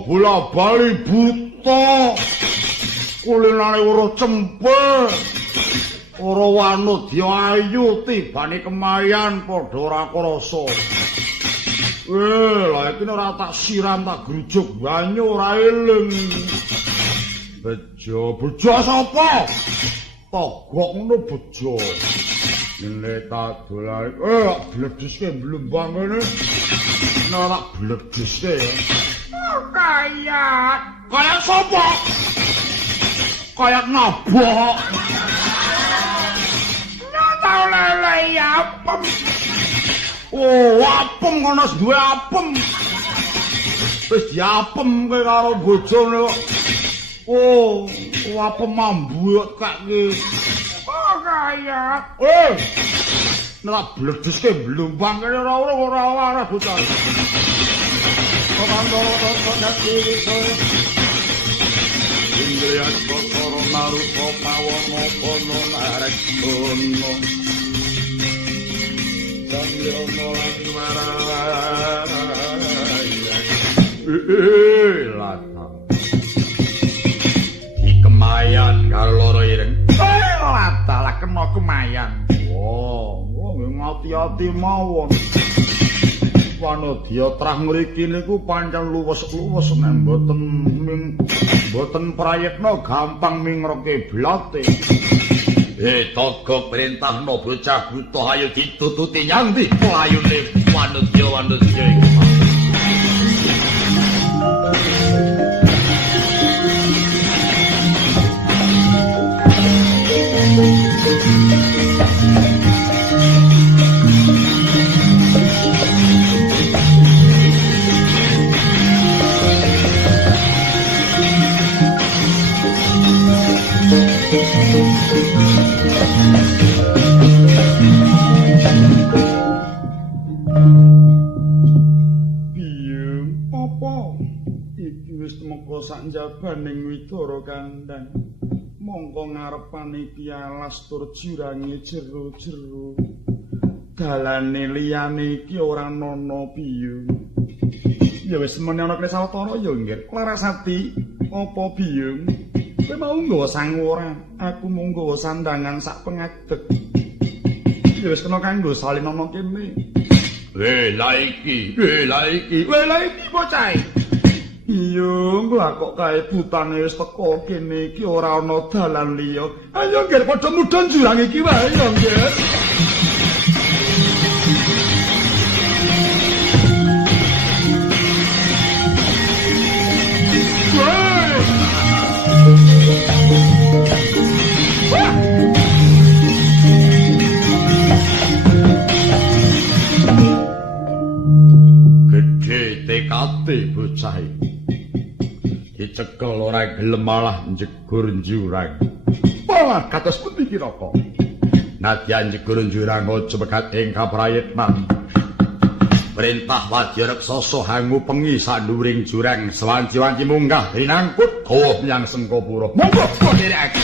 bola bali buta kulinane ora cempel ora wanudya ayu tibane kemayan padha ora krasa lah iki ora tak siram tak grujuk banyu ora eling bejo sapa togok ngono bejo nek tak dolan bledeske blembang ngene nek tak bledeske Kayak sapa? Kayak nabok. Nyata lele apem. Oh, apem kono duwe apem. Wis diapem kowe karo bojone. Oh, apem mambut kake. Oh, kayak. Nek bledeske blumbang kene ora bocah. Indriyan kokoro marupa pawana kono narekana Sangyana lata Di kemayan karo loro ireng lata lah kena kemayan ngati-ati mawon Wanudya trah mriki niku pancen luwes-luwes nek mboten prayitna gampang mingreke blote. Togo perintahna bocah buta ayo ditututi nyang ndi playune Wanudya iku. Sanjabaning widara kandhang mongko ngarepane pialas tur jurange jero-jero dalane liyane iki ora ana piye ya wis meneh ana Krisawatara ya nggih Larasati apa biyung kowe mau nggawa sangu ora aku mung nggawa sandangan sak pengadeg ya wis kena kanggo salin ana kene la iki bocah iya, lah kok kae butane wis teko kene iki ora ana dalan liya. Ayo nggih padha mudhun jurang iki wae ya nggih. Gede tekate bocah iki. Dicekel ora gelem malah njegur jurang. Malah kados pundi kirapa? Nadyan njegur jurang aja mekat ing kaprayitnan. Perintah wadya raksasa hangu pengi sanduring jurang sewanci-wanci munggah rinangkut gawa menyang Sengkapura. Monggo nderekake.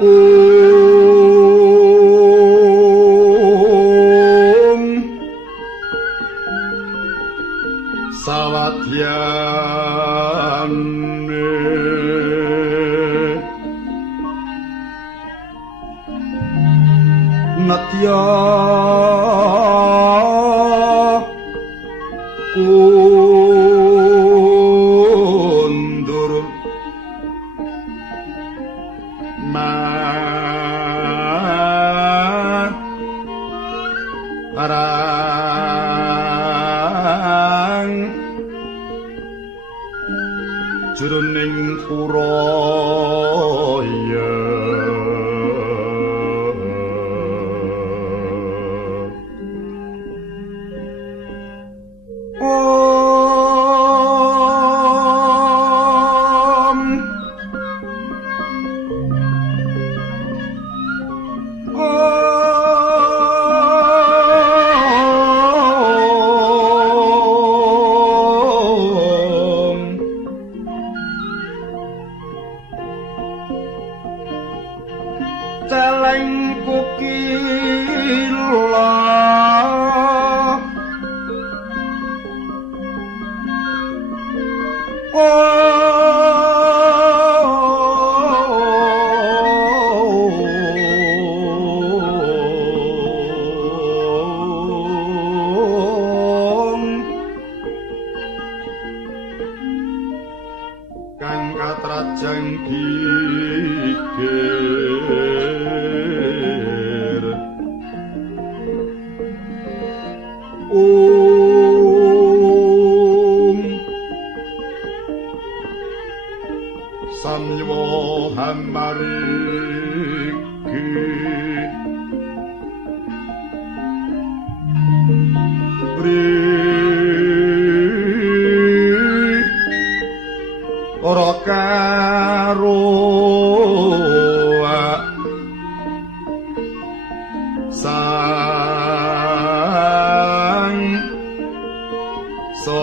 Sawadyane natya kundur marang jroning Puraya celeng kukila kang katrajang gigir samyohan mariki ora karo sang so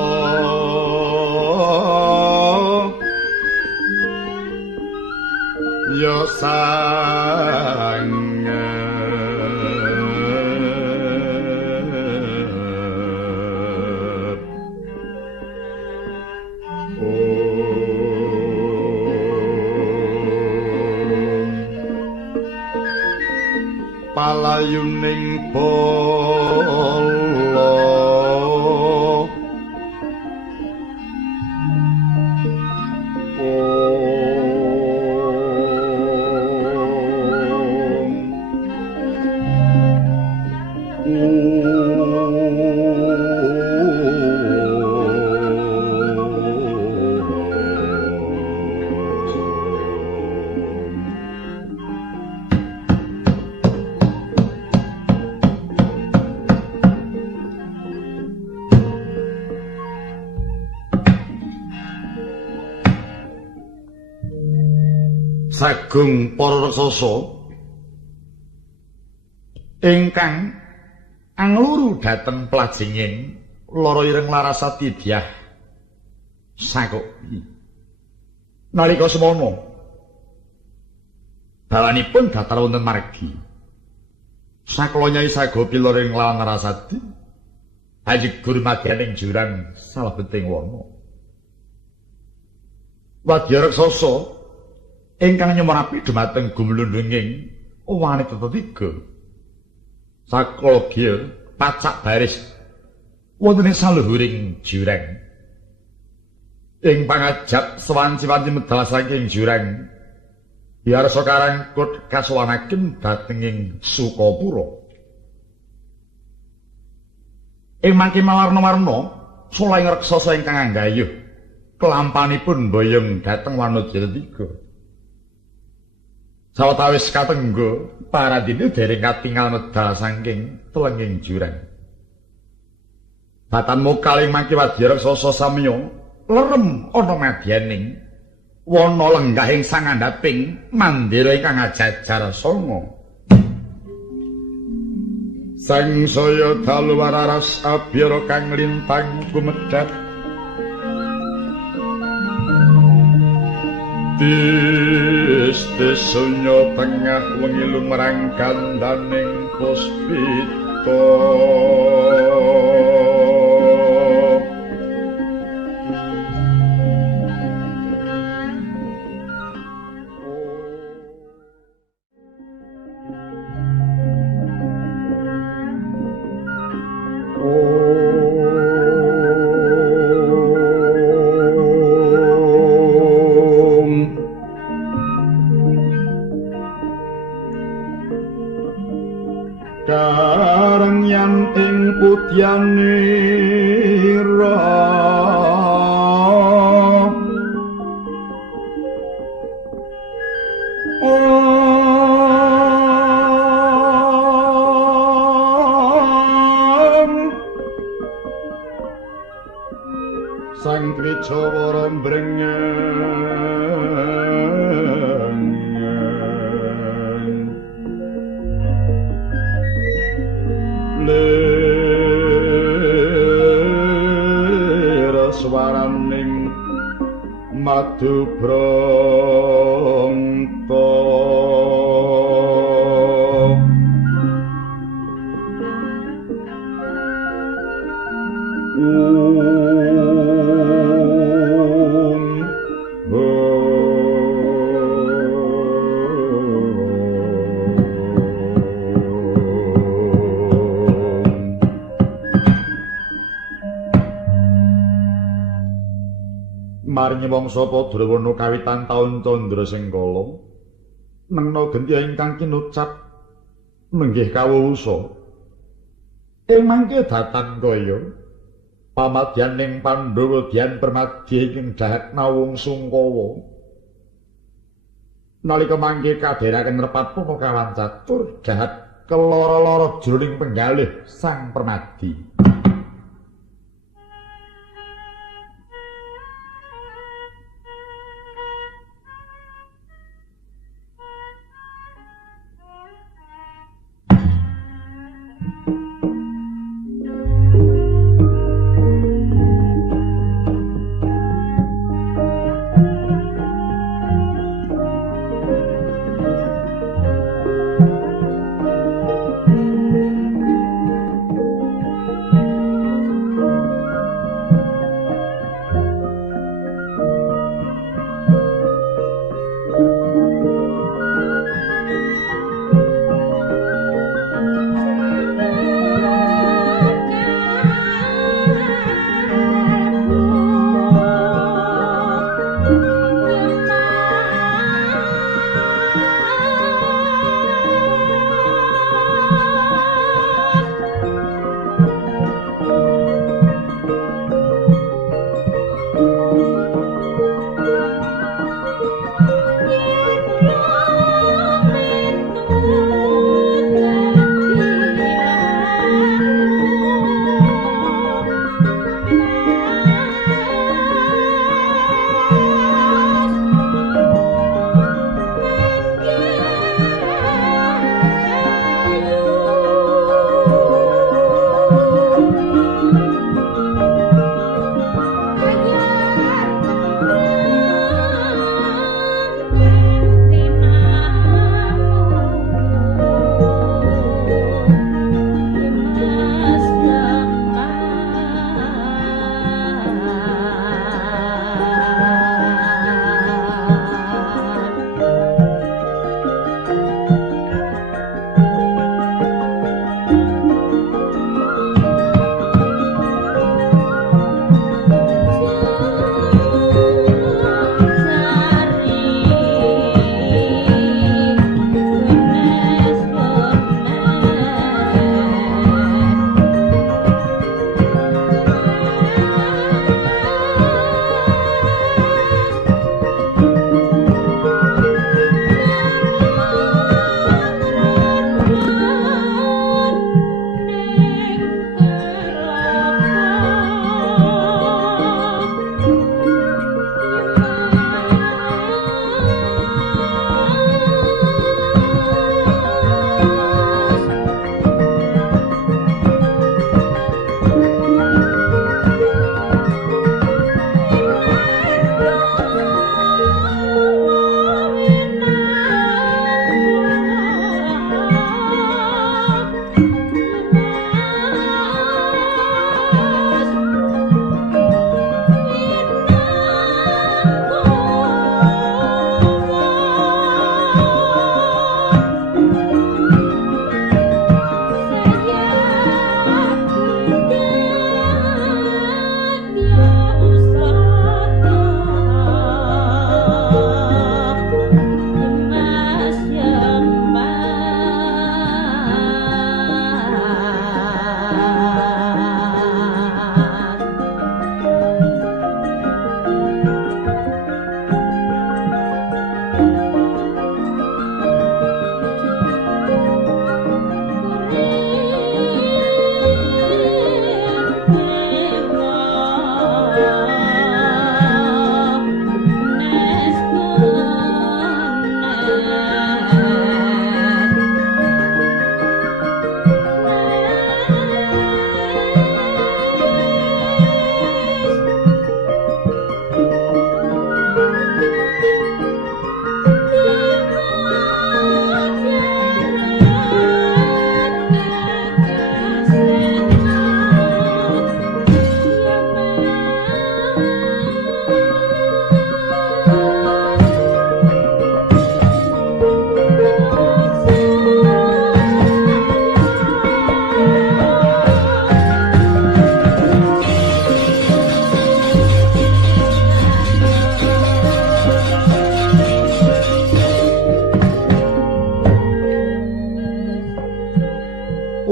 yo sang palayuning bala Sagung para raksasa ingkang angluru dhateng plajenging lara ireng Larasati Dyah Sakopi. Nalika semana bawanipun datar wonten margi sakala Nyai Sagopi lara nglawan Larasati ajegur madyaning jurang salebeting wana. Wadya raksasa ingkang nyemarapi dhumateng gumlundhunging wanita tetiga sakala giya pacak baris wonten ing saluhuring jurang ing pangajap sewanci-wanci medal saking jurang biarsa karangkut kasuwanaken dhatenging Sukapura ing mangke mawarna-warna solaing raksasa ingkang anggayuh kelampanipun boyong dhateng wanodya tiga. Sawetawis katenggo paradine dereng katingal medal saking telenging jurang. Batan mukaling mangke wadya raksasa samya lerem ana madyaning wana lenggahing sangandhaping mandira ingkang ajajar sanga. Sang saya dalu wararas abiyara kang lintang kumedhap tis sunya tengah wengi lumerang gandaning puspita Karangyan ing putyanira sang Kricawara swaraning madu bronto maringi wangsa Padrawala kawitan taun candra sing kala nengna gentiya ingkang kinucap menggih kawusa ing mangke datan kaya pamadyaning Pandhawa dian permadya ing dahat nawung Sungkawa nalika mangke kadheraken repat punakawan catur dahat keloro-loro jroning penggalih sang permadi.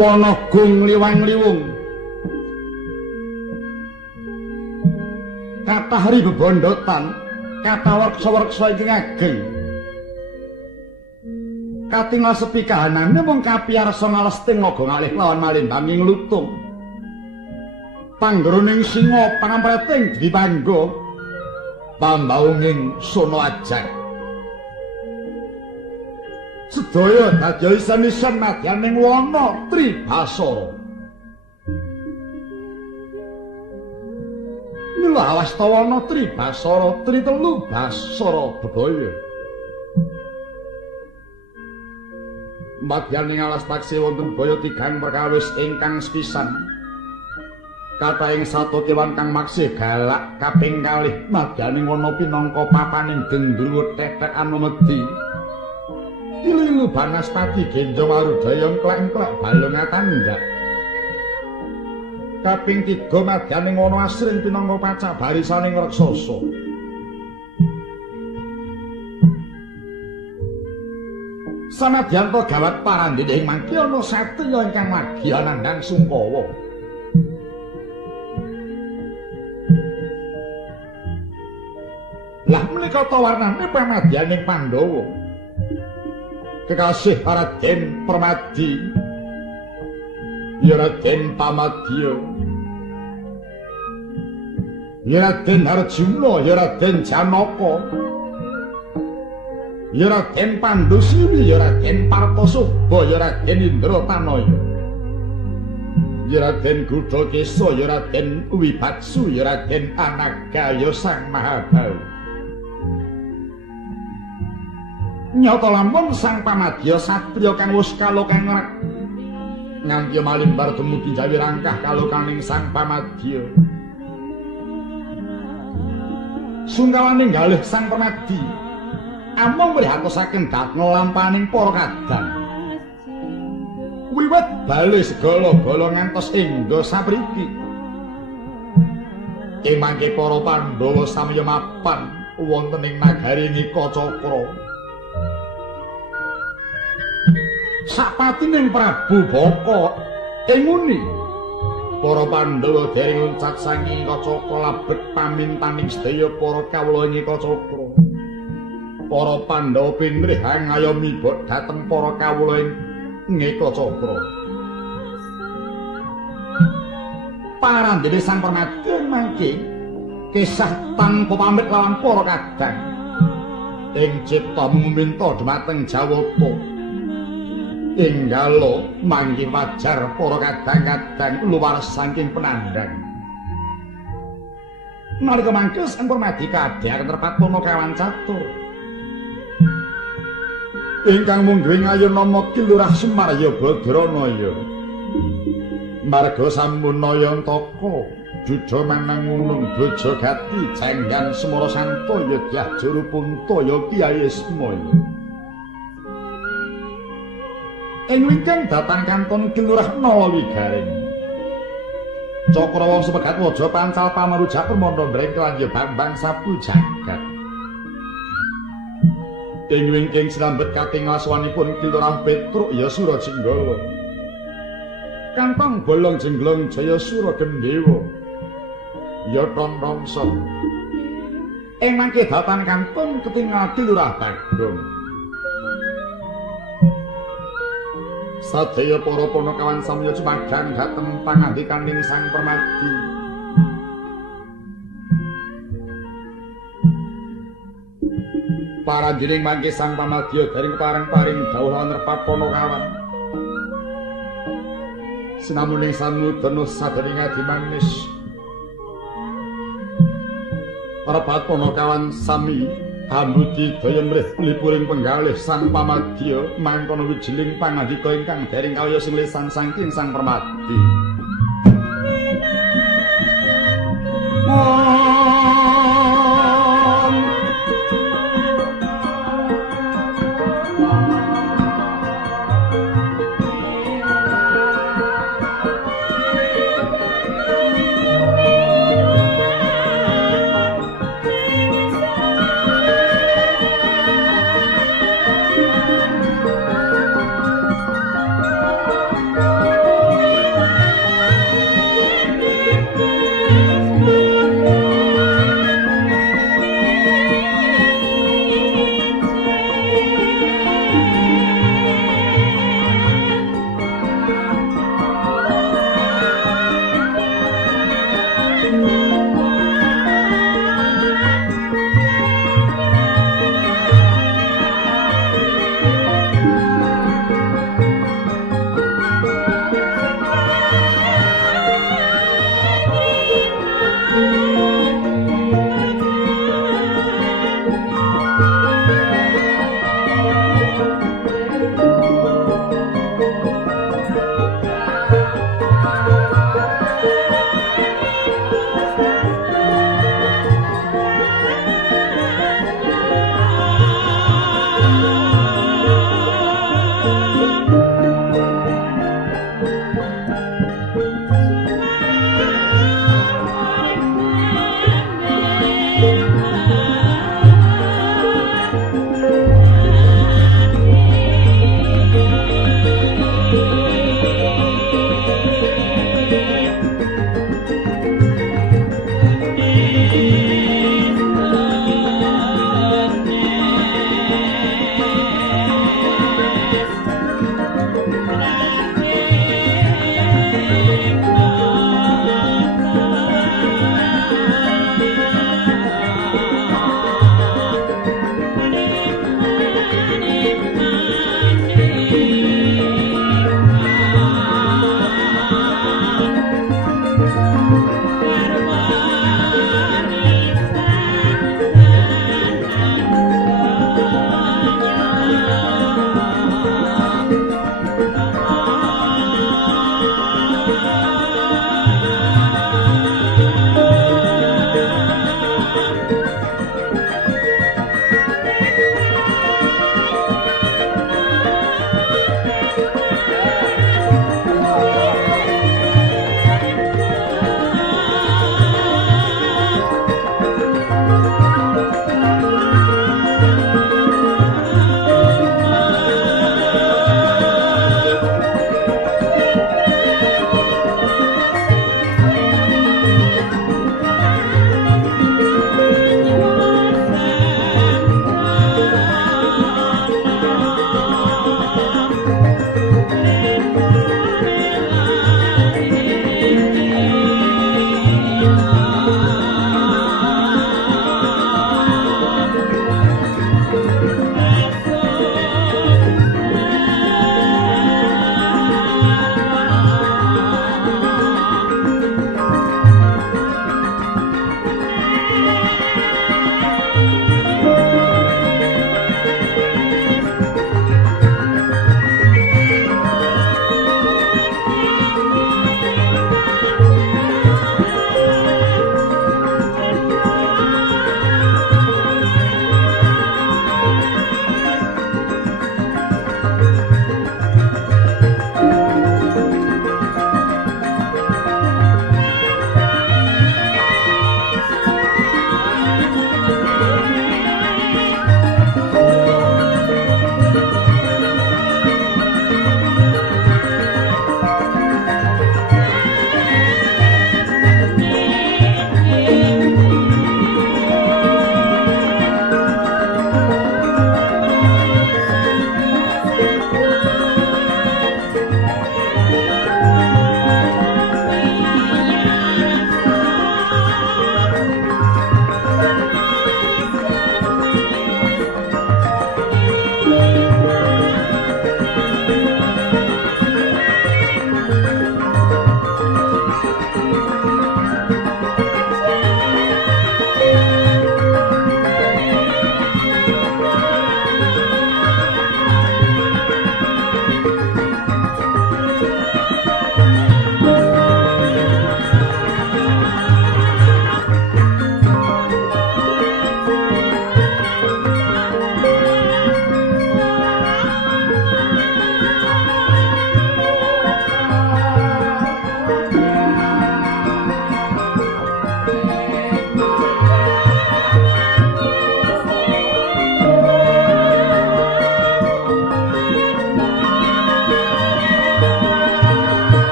wana gung liwang-liwung kathah ri bebondotan kathah werksa-werksa ingkang ageng katingal sepi kahanane mung kapiyarsa ngalesting naga ngalih lawan malimbanging lutung panggroning singa pangampreting dwi panggo pambaunging sono ajang sedaya dadi isan-isan madyaning wana Tribasara mila awastawana Tribasara tritelu Basara bebaya madyaning alas taksih wonten baya tigang perkawis ingkang sepisan kathahing sato kewan kang maksih galak kaping kalih madyaning wana pinangka papaning gendruwo tetekan memedi ilu-ilu banaspati gendong marudaya klek-klek balung atandhak kaping 3 madyaning wana asring pinangka pacak barisaning raksasa sanadyan to gawat parandene ing mangki ana satriya ingkang lagi nandhang Sungkawa lah menika ta warnane pamadyaning Pandhawa kekasih Raden Permadi ya Raden Pamadya ya Raden Arjuna ya Raden Janaka ya Raden Pandhusiwi ya Raden Partosoba ya Raden Indratanaya ya Raden Gudakesa ya Raden Wibatsu ya Raden Anaga ya Sang Mahabau nyata lampun Sang Pamadya satriya kang wis kalokan nganti malimbar dumugi jawi rangkah kalokaning Sang Pamadya sungkawaning galih Sang Permadi amung mrihatosaken dhateng lampaning para kadang wiwit bali segala-gala ngantos engga sapriki kemangke para Pandhawa samya mapan wonten ing nagari Nikacakra sapatining Prabu Baka enguni para Pandhawa dereng luncat saking Nikacakra labet pamintaning sedaya para kawula ing Nikacakra para Pandhawa pinrih ngayomi bot dhateng para kawula ing Nikacakra parandene Sang Permadi mangke kisah tanpa pamit lawan para kadang ing cipta muminta dhumateng Jawata inggalo mangke wajar para kadang-kadang luwar saking penandang nalika mangke Sang Permadi kadhaken terpatuna kawan catur ingkang munggring ayo nama Kilurah Sumarya Badranaya marga Sampunaya Antaka Dudha Manang Ngunung Bojo Gati Janggan Semara Santoya Dyah Juru Puntaya Kyai Ismaya ing wingking datang kanton Kilurah Nalawigaring Cakrawangsa Pegat Waja Pancal Pamarujak Permanda Brengkel Anggih Bambang Sapu Jagat ing wingking sinambet katingal aswanipun Kilurah Petruk Yasura Jenggala kantong bolong jenglong Jayasura Gendhewa Yatan Ramsa ing mangke datan kanton ketingal Kilurah Bagong sadaya para panakawan samya cumadhang dhateng pangandikaning Sang Permadi parandining mangke Sang Pamadya dereng pareng-paring dawuh nerpat panakawan sinamuning samudana sadering adimanis para panakawan sami ambudi daya mrih lipuring penggalih Sang Pamadya mangkono wijiling pangandika ingkang dereng kaya sing lisan saking Sang Permadi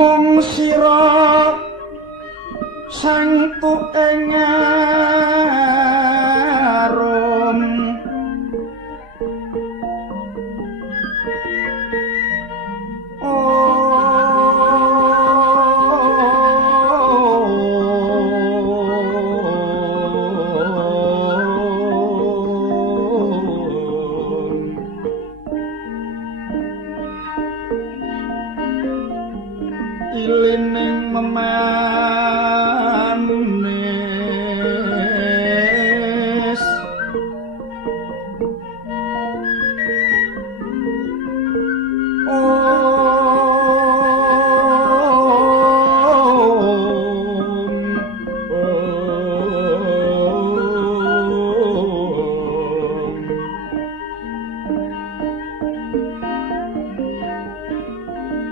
mung sira sang tueng arum ilining memanis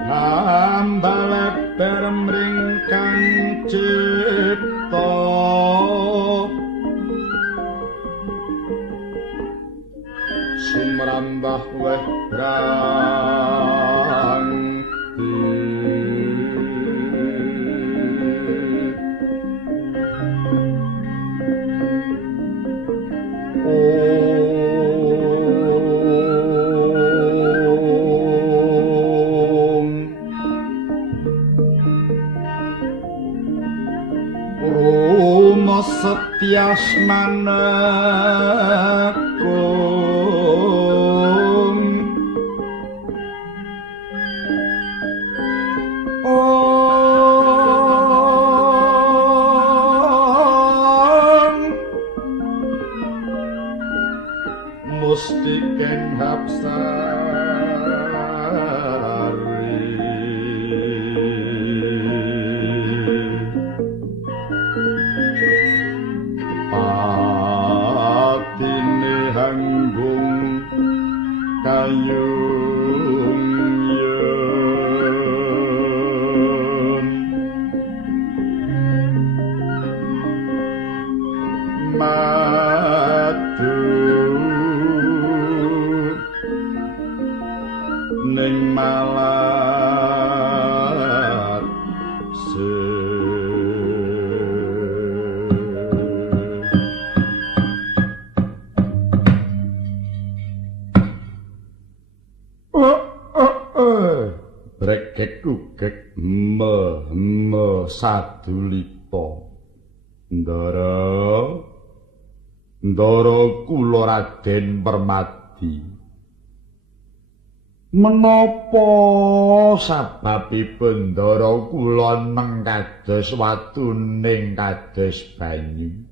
hambalet permringkang cipta sumrambah weh setyasmanakum mustiken ning malat brekek kugek sadulipa ndara kula Raden Permadi menapa sababipun ndara kula neng kados watu ning kados banyu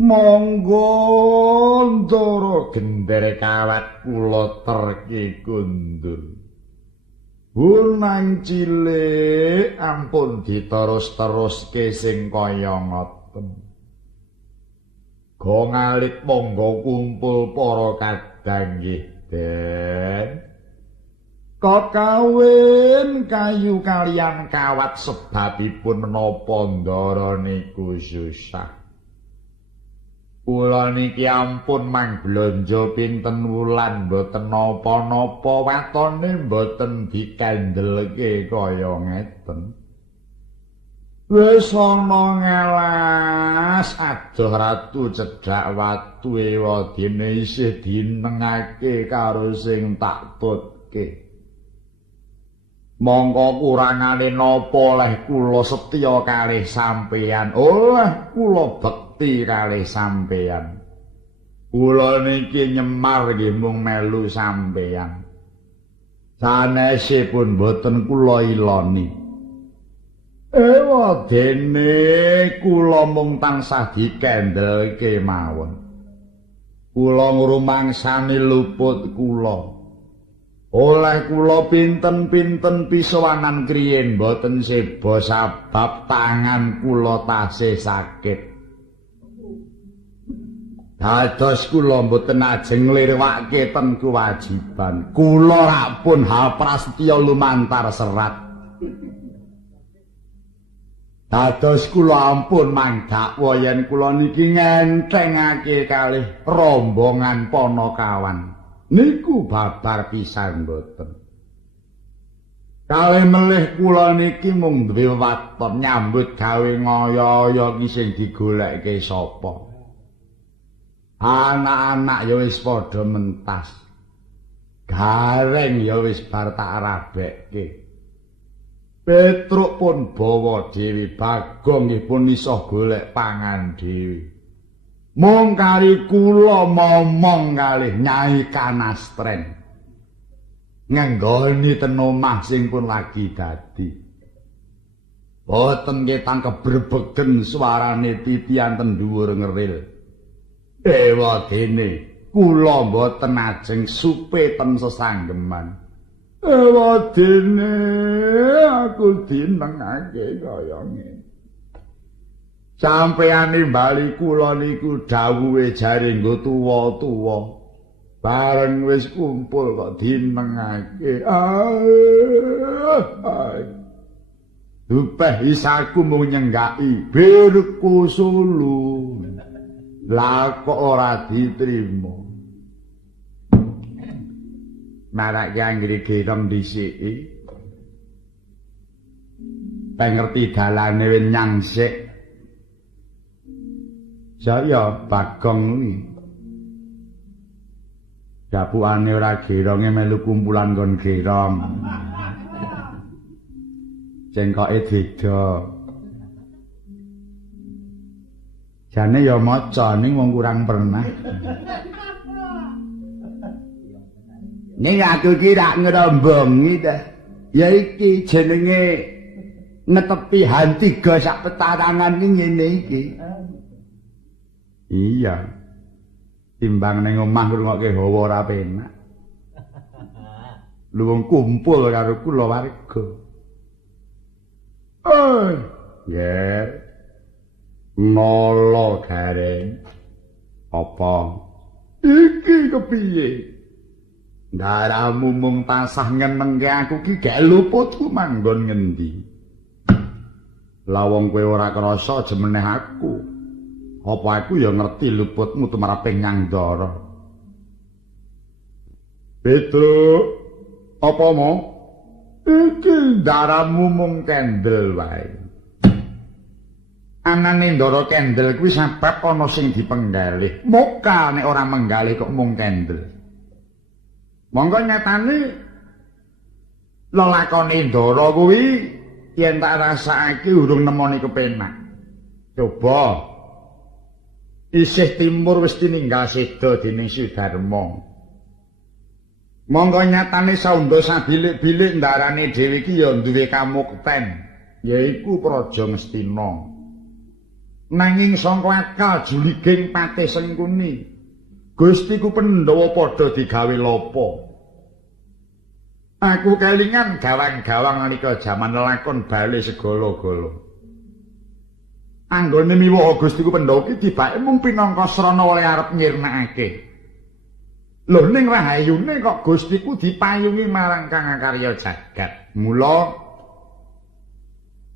monggo ndara gender kawat kula terki kundur Bunang cilik ampun diterus-teruske sing kaya ngoten. Go ngalit monggo kumpul para kadang nggih, Den. Kakawin kayu kalian kawat sebabipun menapa ndara niku susah. Kula niki ampun mangblanja pinten wulan mboten napa-napa watone mboten dikandelke kaya ngeten. Wis ana ngalas adoh ratu cedhak watu ewadene isih dinengake karo sing tak tutke. Mongko kurangane napa leh kula setya kalih sampeyan. Oleh kula bekti kalih sampeyan. Kula niki nyemar nggih mung melu sampeyan. Sanesipun boten kula iloni. Ewadene kula mung tansah dikendelke mawon. Kula ngrumangsani luput kula. Oleh kula pinten-pinten pisowanan kriyen boten seba sabab tangan kula tasih sakit. Dados kula mboten ajeng nglirwake ten kewajiban. Kula rak pun haprastya lumantar serat. Dados kula ampun mangdakwa yen kula niki ngentengake kalih rombongan Panakawan. Niku babar pisan mboten. Kalih melih kula niki mung duwe waton nyambut gawe ngoyo-oyo ki sing digoleke sapa. Anak-anak ya wis padha mentas. Gareng ya wis bar tak rabekke. Petruk pun bawa dhewe, Bagong nggih pun iso golek pangan dhewe. Mung kari kula momong kalih Nyai Kanastren. Ngenggoni ten omah sing pun lagi dadi. Boten ketang kebrebegen suarane titian ten dhuwur ngeril. Ewa dene kula mboten ajeng supe ten sesanggeman. Ewa dene aku dinengake kaya ngene. Sampeyane bali kula niku dawuhe jare nggo tuwa-tuwa. Bareng wis kumpul kok dinengake. Dupeh isaku mung nyenggaki birku sulu. Lah kok ora diterima. Marak anggere gerem dhisiki. Pengerti dalane nyang sik. Saya Bagong kuwi. Dapukane ora geronge melu kumpulan kon gerong. Cengkoke beda. Jane ya maca ning wong kurang pernah. Ning aku iki rak ngerombongi ta. Ya iki jenenge netepi hantiga sak petarangan iki ngene iki. Iya. Timbang ning omah ngrungokke hawa ora penak. Lu wong kumpul karo kula warga. Oh, yeah. Nolo gareng. Apa? Iki kepiye? Darahmu mung tansah ngenengke aku ki gak luput ku manggon ngendi. Lah wong kowe ora krasa jemeneh aku. Apa aku ya ngerti luputmu tumraping Nyang Ndara. Petruk, apa mau? Iki darahmu mung kendel wae. Anane Ndara kendel kuwi sebab ana sing dipenggalih. Moka nek ora menggalih kok mung kendel. Monggo nyatane lelakone Ndara kuwi yen tak rasake urung nemoni kepenak. Coba isih timur wis tininggal seda dening Sudarma. Monggo nyatane saundha sabilik-bilik ndarane dhewe iki ya duwe kamukten, yaiku Praja Ngastina. Nanging sangka akal juliging patih sengkuni Gustiku Pandhawa padha digawe lapa. Aku kelingan gawang-gawang nalika jaman lakon bali segala-gala. Anggone miwaha Gustiku Pandhawa iki tibake mung pinangka srana oleh arep nyirnakake. Lho ning rahayune kok Gustiku dipayungi marang kang karya jagat. Mula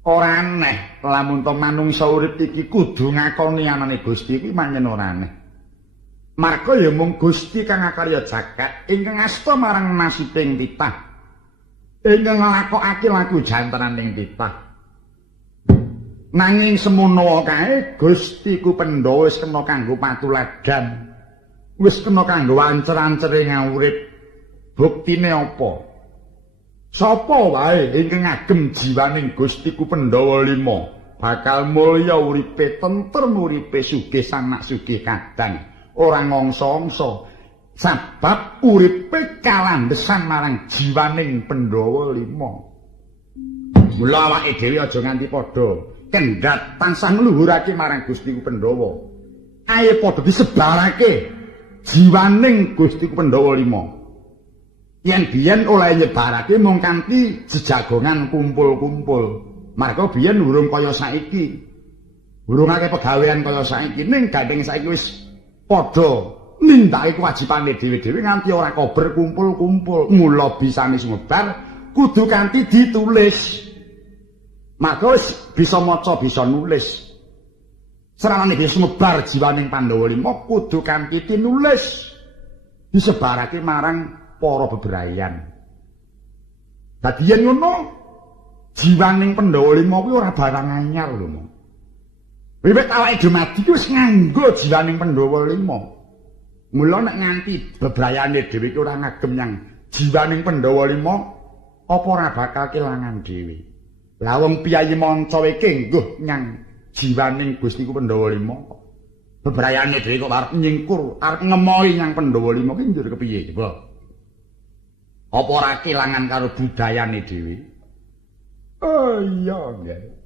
ora aneh lamun to manungsa urip iki kudu ngakoni anane Gusti kuwi manyen ora aneh. Marga ya mung Gusti kang karya jagat ingkang asta marang nasibing titah. Ingkang nglakokake laku jantaraning titah. Nanging semono kae Gustiku Pandhawa wis kena kanggo patuladan. Wis kena kanggo ancer-ancere ngurip. Buktine apa? Sapa wae ingkang ngagem jiwaning Gustiku Pandhawa 5 bakal mulya uripe, tentrem uripe, sugih sanak sugih kadang, ora ngongso-ongso sebab uripe kalandhesan marang jiwaning Pandhawa 5. Mula awake dhewe aja nganti padha kendhat tansah ngluhurake marang Gustiku Pandhawa. Ayo padha disebarake jiwaning Gustiku Pandhawa 5. Yen biyen oleh nyebarake mung kanthi jejagongan kumpul-kumpul. Marga biyen urung kaya saiki. Urung akeh pegawean kaya saiki ning gandeng saiki wis padha nindakake kewajibane dhewe-dhewe nganti ora kober kumpul-kumpul. Mula bisane sumebar kudu kanthi ditulis. Maka wis bisa maca bisa nulis. Seranane bisa sumebar jiwaning Pandhawa 5 kudu kanthi tinulis. Disebarake marang para bebrayan. Dadi yen ngono jiwaning Pandhawa 5 kuwi ora barang anyar lho. Wiwit awake dhewe mati ku wis nganggo jiwaning Pandhawa 5. Mula nek nganti bebrayane dhewe iki ora ngagem nyang jiwaning Pandhawa 5 apa ora bakal kelangan dhewe. Lah wong piyayi manca iki ngguh nyang jiwaning Gustiku Pandhawa 5. Bebrayane dhewe kok arep nyingkur, arep ngemohi nyang Pandhawa 5 ki njur kepiye coba? Apa ora kelangan karo budayane dhewe? Oh iya nggih.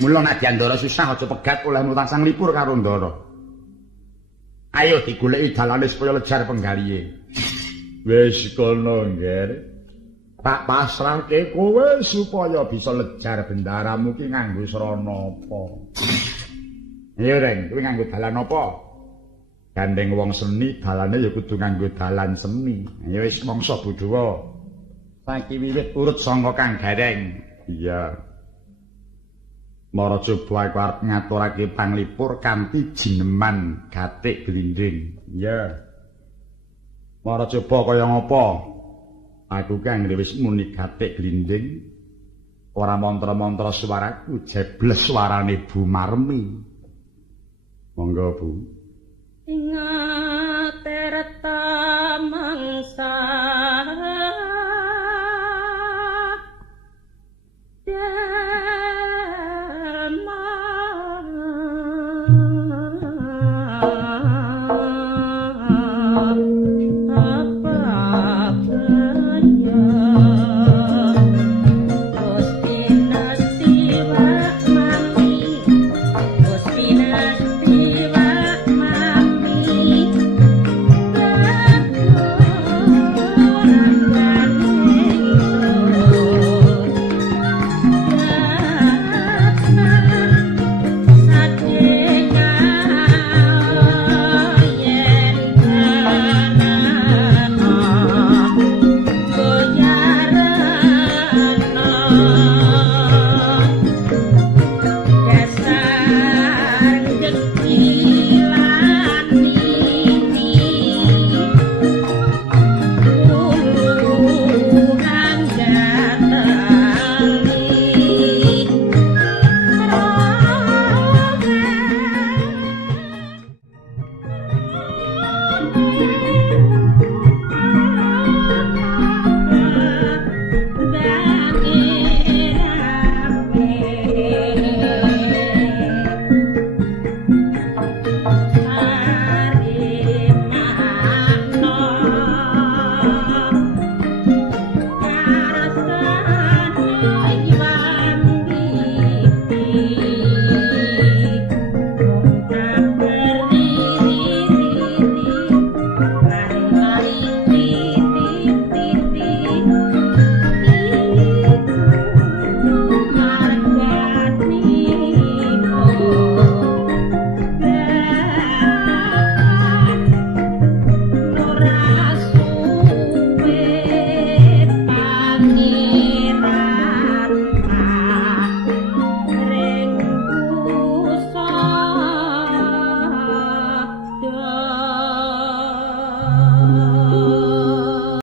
Mula nek Ndara susah aja pegat oleh nutang sang lipur karo Ndara. Ayo digoleki dalane supaya lejar penggalihe. Wis kono nggih. Tak pasrahke kowe supaya bisa lejar bendaramu ki nganggo srana apa. Iya Reng, kuwi nganggo dalan apa? Gandeng wong seni dalane ya kudu nganggo dalan seni. Ya wis mangsa Budhawa. Saiki wiwit urut sangka Kang Gareng. Iya. Marajoba iku arep ngaturake panglipur kanthi jineman Gatik Glinding. Iya. Marajoba kaya ngapa? Aku kang wis muni Gatik Glinding. Ora mantra-mantra swaraku jebles suarane Bu Marmi. Monggo Bu. Ingat terta mangsa